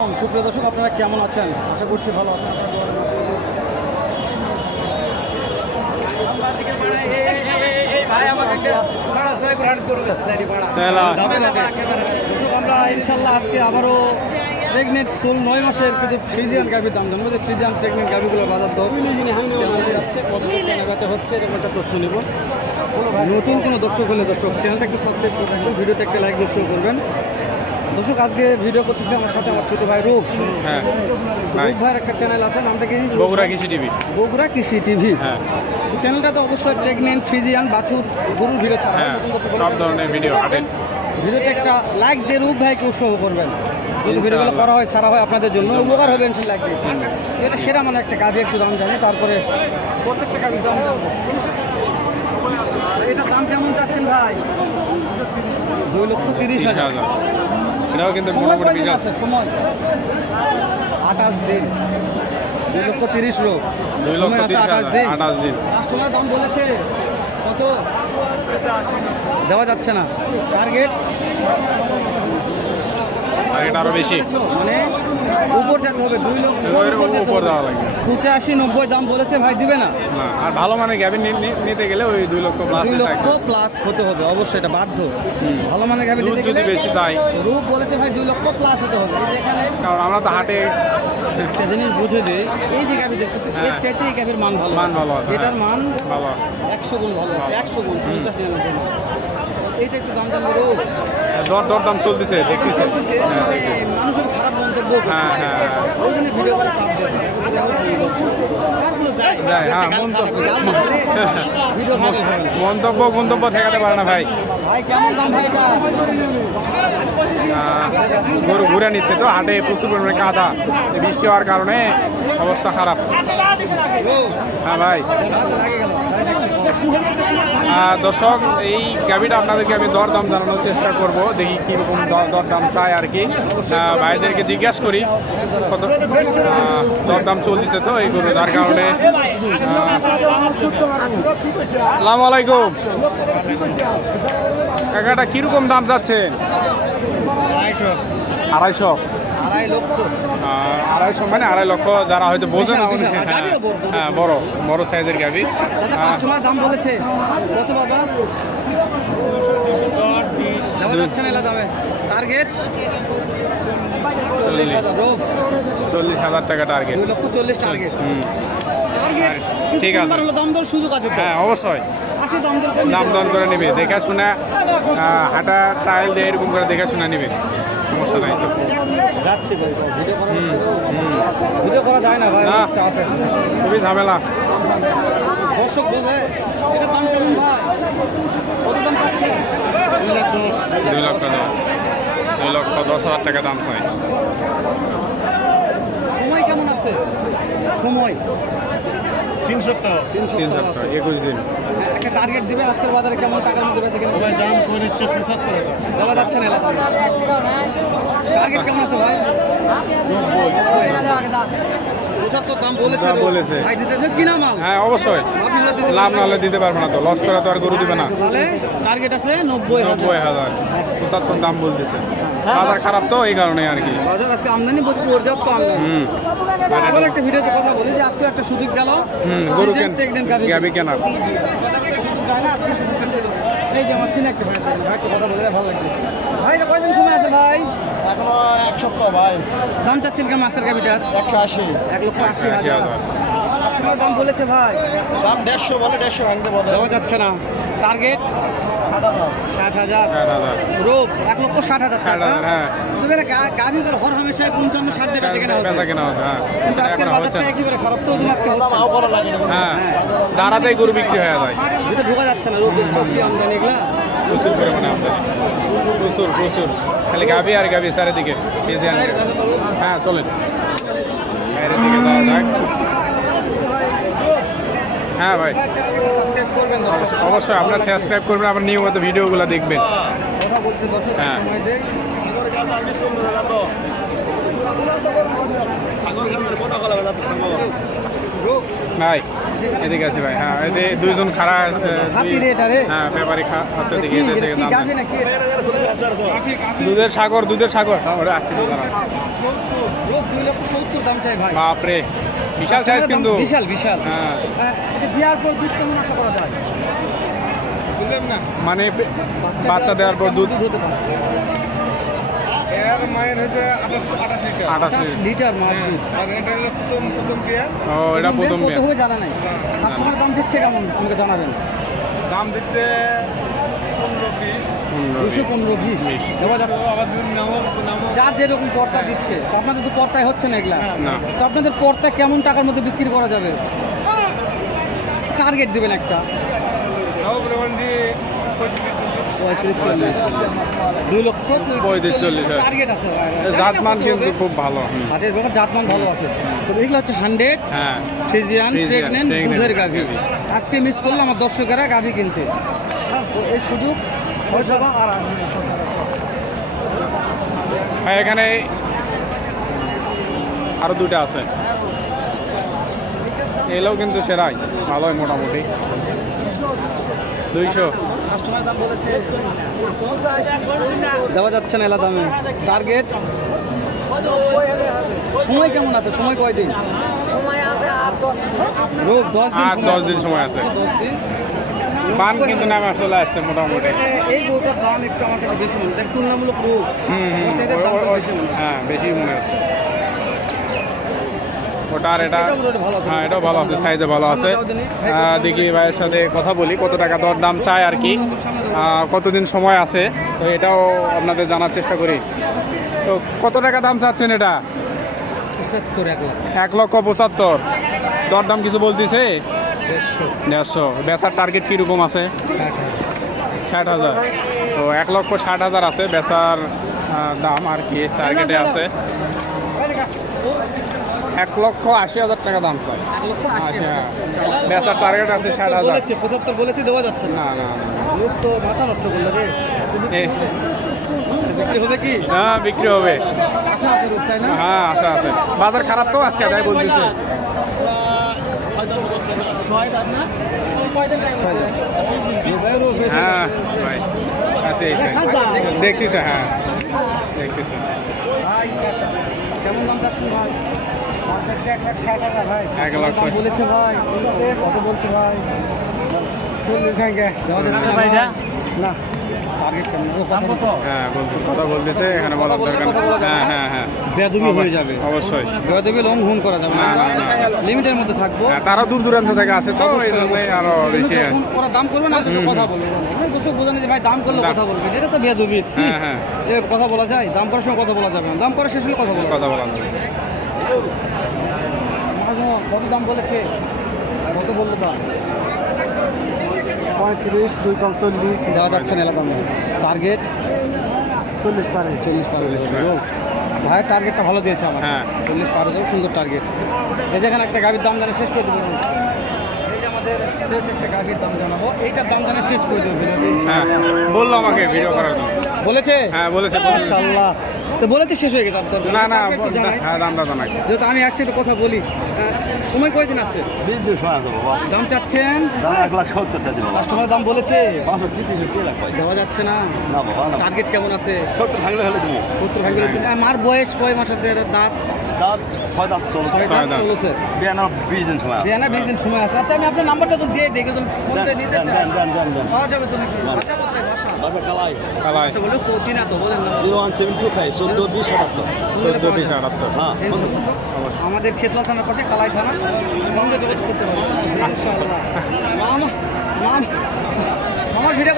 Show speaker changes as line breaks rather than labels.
সুপ্রিয় দর্শক আপনারা কেমন আছেন? আশা করছি ভালো আমরা ইনশাল্লাহ আজকে আবারও প্রেগনেন্ট ফুল নয় মাসের কিছু ফ্রিজিয়ান গাভির দাম জানব যে ফ্রিজিয়ান প্রেগনেন্ট গাভিগুলোর বাজার দর যাচ্ছে কত হচ্ছে এরকম একটা তথ্য নেব। নতুন কোনো দর্শক হলে দর্শক চ্যানেলটা একটু সাবস্ক্রাইব করে রাখবেন ভিডিওটা একটা লাইক দর্শক করবেন। দর্শক আজকে ভিডিও করতেছে আমার সাথে আমার ছোট ভাই রূপ।
হ্যাঁ
রূপ ভাইয়ের একটা চ্যানেল আছে নামটা কি
বগুড়া কৃষি টিভি।
বগুড়া কৃষি টিভি।
হ্যাঁ।
চ্যানেলটা তো অবশ্যই প্রেগনেন্ট ফ্রিজিয়ান বাছুর গরুর ভিডিও ছাড়া।
হ্যাঁ সব ধরনের ভিডিও হাটের
ভিডিওতে একটা লাইক দিয়ে রূপ ভাইকে উৎসাহ করবেন। যদি ভিডিওগুলো করা হয় সারা হয় আপনাদের জন্য উপকার হবে লাইক দিয়ে। এটা সেরা মানে একটা গাভি একটু দাম জানি তারপরে প্রত্যেকটা গাভির দাম এটার দাম কেমন যাচ্ছেন ভাই? দুই লক্ষ তিরিশ হাজার।
এটাও কিন্তু
সময়
মোটামুটি বিশাল।
সময়? আঠাশ দিন। দুই লক্ষ তিরিশ লোক।
দুই লক্ষ
আঠাশ দিন।
আঠাশ দিন।
কাস্টমার দাম বলেছে কত? দেওয়া যাচ্ছে না। টার্গেট?
এটা আরও বেশি
মানে উপর যেতে হবে দুই লক্ষ উপর।
দেওয়া লাগবে
পঁচাশি নব্বই দাম বলেছে ভাই দিবে না
না আর ভালো মানে গ্যাবিন নিতে গেলে ওই দুই লক্ষ প্লাস
দুই লক্ষ প্লাস হতে হবে অবশ্যই এটা বাধ্য। ভালো মানে গাবি
দুধ যদি বেশি চাই
রূপ বলেছে ভাই দুই লক্ষ প্লাস হতে হবে
কারণ আমরা তো হাটে
একটা জিনিস বুঝে দে এই যে গাবি দেখতেছি এর
হ্যাঁ।
চাইতে এই গাবির মান ভালো
মান ভালো আছে,
এটার
হ্যাঁ।
মান
ভালো আছে
একশো গুণ ভালো আছে একশো গুণ পঞ্চাশ নিরানব্বই। এইটা একটু দাম জানব রোজ
দর দর দাম চলতেছে দেখতেছে। হ্যাঁ
মানে মানুষের খারাপ মন্তব্য
হ্যাঁ, হ্যাঁ, হ্যাঁ।
ওই জন্য ভিডিও করে
হ্যাঁ, মন্তব্য। মন্তব্য গন্তব্য ঠেকাতে পারে না ভাই।
দাম
গরু ঘুরে নিচ্ছে তো হাটে প্রচুর পরিমাণে কাদা। বৃষ্টি হওয়ার কারণে অবস্থা খারাপ। হ্যাঁ ভাই। দর্শক, এই গাভিটা আপনাদেরকে আমি দরদাম জানানোর চেষ্টা করব, দেখি কীরকম দর দরদাম চাই আর কি। ভাইদেরকে জিজ্ঞাসা করি, কত দরদাম চলতেছে তো এই গরু যার কারণে সালাম আলাইকুম। কাকাটা কীরকম দাম যাচ্ছে? আড়াইশো। আড়াইশো মানে আড়াই লক্ষ যারা হয়তো বোঝে না। হ্যাঁ,
বড়।
হ্যাঁ বড় বড় সাইজের
কাস্টমার দাম বলেছে। কত বাবা? টার্গেট চল্লিশ হাজার।
টাকা টার্গেট
দুই লক্ষ চল্লিশ টার্গেট
হুম। ঠিক আছে।
দাম দর সুযোগ আছে
হ্যাঁ অবশ্যই।
দাম দর করে
নেবে। দেখা শোনা হাঁটা ট্রায়াল দিয়ে এরকম করে দেখা শোনা নেবে। সমস্যা নাই তো।
যাচ্ছে ভিডিও করা যায় না ভাই।
খুবই ঝামেলা।
দর্শক বোঝে এটার দাম কেমন ভাই? কত দাম পাচ্ছে দুই লাখ দশ।
দুই লক্ষ দশ। দুই লক্ষ দশ হাজার টাকা দাম চাই।
সময় কেমন আছে? সময়।
তিন সপ্তাহ।
তিন সপ্তাহ
একুশ দিন।
একটা টার্গেট দিবে আজকের বাজারে কেমন টাকার মধ্যে বেঁচে
ভাই দাম করে হচ্ছে পঁচাত্তর টাকা
দেওয়া যাচ্ছে না টার্গেট কেমন আছে ভাই? পঁচাত্তর দাম বলেছে
বলেছে।
ভাই দিতে কিনা মাল?
হ্যাঁ অবশ্যই।
আপনি হলে দিতে
লাভ
পারবেন।
নাহলে দিতে পারব না তো। লস করা তো আর গরু দিবে না।
টার্গেট আছে নব্বই হাজার।
নব্বই হাজার। পঁচাত্তর দাম বলতেছে। বাজার খারাপ তো এই কারণে আর কি।
বাজার আজকে আমদানি প্রচুর পর্যাপ্ত আমদানি।
হুম।
আবার একটা ভিডিওতে কথা বলি যে আজকে একটা সুযোগ গেল।
গরু কেন গাবি কেনার।
এই যে আমার চিনে একটা কথা বলে ভালো লাগবে ভাই কয়দিন সময় আছে ভাই?
এখনও এক সপ্তাহ ভাই।
দাম চাচ্ছেন মাছের
একশো আশি।
এক লক্ষ আশি হাজার। দাম বলেছে ভাই।
দাম দেড়শো বলে দেড়শো ভাঙতে বলে।
দেওয়া যাচ্ছে না। টার্গেট ষাট হাজার। রোগ এক লক্ষ ষাট হাজার
ষাট হাজার হ্যাঁ।
তুমি গাভি করে হর হামেশায় পঞ্চান্ন ষাট দেবে কেনা
বেচা
হচ্ছে।
কেনা হচ্ছে হ্যাঁ।
কিন্তু আজকের বাজারটা একেবারে খারাপ তো আজকে হচ্ছে
হ্যাঁ। দাঁড়াতেই গরু বিক্রি হয়ে যায়।
যেটা ঢোকা যাচ্ছে না রোগের চোখি আমদানি এগুলা।
প্রচুর পরিমাণে আমদানি। প্রচুর প্রচুর। খালি গাবি আর গাবি চারিদিকে। হ্যাঁ চলেন। বাইরের দিকে যাওয়া যাক। হ্যাঁ ভাই। অবশ্যই আপনারা সাবস্ক্রাইব করবেন আবার নিয়মিত ভিডিওগুলো দেখবেন। হ্যাঁ। ভাই এদিকে আছে ভাই। হ্যাঁ এতে দুইজন খাড়া? হ্যাঁ ব্যাপারী আছে দিকে এদের থেকে
কি
দাম
গাভি
নেয়।
নাকি?
দুধের সাগর দুধের সাগর। হ্যাঁ আসছে বাপরে। বিশাল সাইজ কিন্তু।
বিশাল বিশাল।
হ্যাঁ।
হ্যাঁ, এটা বিয়ার পর দুধ কেমন আশা করা যায়? বুঝলেন না?
মানে বাচ্চা দেওয়ার পর দুধ
হতে পারে?
লিটার।
ও এটা প্রথম।
হয়ে জানা নাই কাস্টমার দাম দিচ্ছে কেমন? আমাকে জানাবেন।
দাম দিতে
দুশো পনেরো বিশ। দেওয়া যাবে যার যেরকম পর্দা দিচ্ছে আপনাদের তো পর্দায় হচ্ছে না এগুলা। তো আপনাদের পর্দা কেমন টাকার মধ্যে বিক্রি করা যাবে? টার্গেট দেবেন একটা। দুই লক্ষ
পঁয়ত্রিশ, চল্লিশ, হ্যাঁ।
টার্গেট আছে।
জাতমান কিন্তু খুব ভালো।
হাটের ব্যাপার জাতমান ভালো আছে। তো এগুলো হচ্ছে হান্ড্রেড।
হ্যাঁ।
ফ্রিজিয়ান প্রেগনেন্ট দুধের গাভী। আজকে মিস করলাম আমার দর্শকেরা গাভী কিনতে। হ্যাঁ, এই সুযোগ হয়ে
হ্যাঁ এখানে আরও দুইটা আছে। এলেও কিন্তু সেরাই ভালোই মোটামুটি। দুইশো।
কাস্টমার দাম বলেছে দেওয়া যাচ্ছে না এলা দামে। টার্গেট সময় কেমন আছে? সময় কয়দিন? রোগ দশ দিন
দশ দিন সময় আছে। পান কিন্তু নামে চলে আসছে মোটামুটি।
এই গরুটার দাম একটু আমার কাছে বেশি মনে হয়। তুলনামূলক মনে হয়।
হ্যাঁ বেশি মনে হচ্ছে। ওটা আর এটা। হ্যাঁ এটাও ভালো আছে সাইজে ভালো আছে। দেখি ভাইয়ের সাথে কথা বলি কত টাকা দর দাম চাই আর কি। কতদিন সময় আছে? তো এটাও আপনাদের জানার চেষ্টা করি। তো কত টাকা দাম চাচ্ছেন এটা?
পঁচাত্তর এক
এক লক্ষ পঁচাত্তর। দর দাম কিছু বলতেছে?
দেড়শো।
বেচার টার্গেট কীরকম আছে? ষাট হাজার। তো এক লক্ষ ষাট হাজার আছে বেচার দাম আর কি টার্গেটে আছে। এক লক্ষ আশি হাজার টাকা দাম স্যার।
আশি
আচ্ছা। বেচার টার্গেট আছে ষাট হাজার।
পঁচাত্তর বলেছে দেওয়া যাচ্ছে না।
না
তো মাথা নষ্ট করল রে। বিক্রি হবে কি?
হ্যাঁ বিক্রি হবে।
আশা
হ্যাঁ আচ্ছা আছে। বাজার খারাপ তো আজকে তাই বলতেছে। হ্যাঁ ভাই। আছে দেখতেছে হ্যাঁ। দেখতেছে।
কেমন দাম ভাই? এক লাখ ষাট হাজার ভাই।
এক লক্ষ।
বলেছে ভাই? কত বলছে ভাই? কথা
হ্যাঁ। বলতে কথা বলতেছে এখানে বলার দরকার হ্যাঁ হ্যাঁ হ্যাঁ।
বেদবি হয়ে যাবে।
অবশ্যই
বেদবি লং ঘুম করা যাবে
না।
লিমিটের মধ্যে থাকব।
হ্যাঁ, তারা দূর দূরান্ত থেকে আসে তো আরও বেশি
ওরা দাম করবে না কথা বলবে। দর্শক বোঝানো যে ভাই দাম করলে কথা বলবে। এটা তো বেদবি
হ্যাঁ হ্যাঁ।
এ কথা বলা যায় দাম করার সময় কথা বলা যাবে না। দাম করার শেষ হলে কথা বলা
কথা বলা যাবে।
কত দাম বলেছে? কত বলল দাম পঁয়ত্রিশ দুই চল্লিশ। দেওয়া যাচ্ছে না এলাকা টার্গেট চল্লিশ পারে। চল্লিশ পারে। ভাইয়ের টার্গেটটা ভালো দিয়েছে আমার
হ্যাঁ।
চল্লিশ পার হাজার সুন্দর টার্গেট এই যেখানে একটা গাড়ির দাম জানে শেষ করে দেবো। আমাদের শেষ একটা গাড়ির দাম জানাব। এইটার দাম জানে শেষ করে দেবো ভিডিও
হ্যাঁ বলল আমাকে ভিডিও করার জন্য।
বলেছে?
হ্যাঁ বলেছে বলেছে।
মাশাআল্লাহ। তো বলেছে শেষ হয়ে গেছে আপনার
না না
টার্গেট জানাই।
হ্যাঁ দামটা জানাই।
যেহেতু আমি আসছি একটু কথা বলি। সময় কয়দিন আছে?
বিশ দিন সময় আছে বাবা।
দাম চাচ্ছেন?
দাম এক লাখ সত্তর চাচ্ছি বাবা।
কাস্টমার দাম বলেছে?
বাষট্টি তেষট্টি লাখ
দেওয়া যাচ্ছে না?
না বাবা না।
টার্গেট কেমন আছে?
সত্তর ভাঙলে হলে তুমি।
সত্তর ভাঙলে আমার বয়স কয় মাস আছে দাঁত? আমাদের খেতলা থানার পাশে কালাই থানা। আমার ভিডিও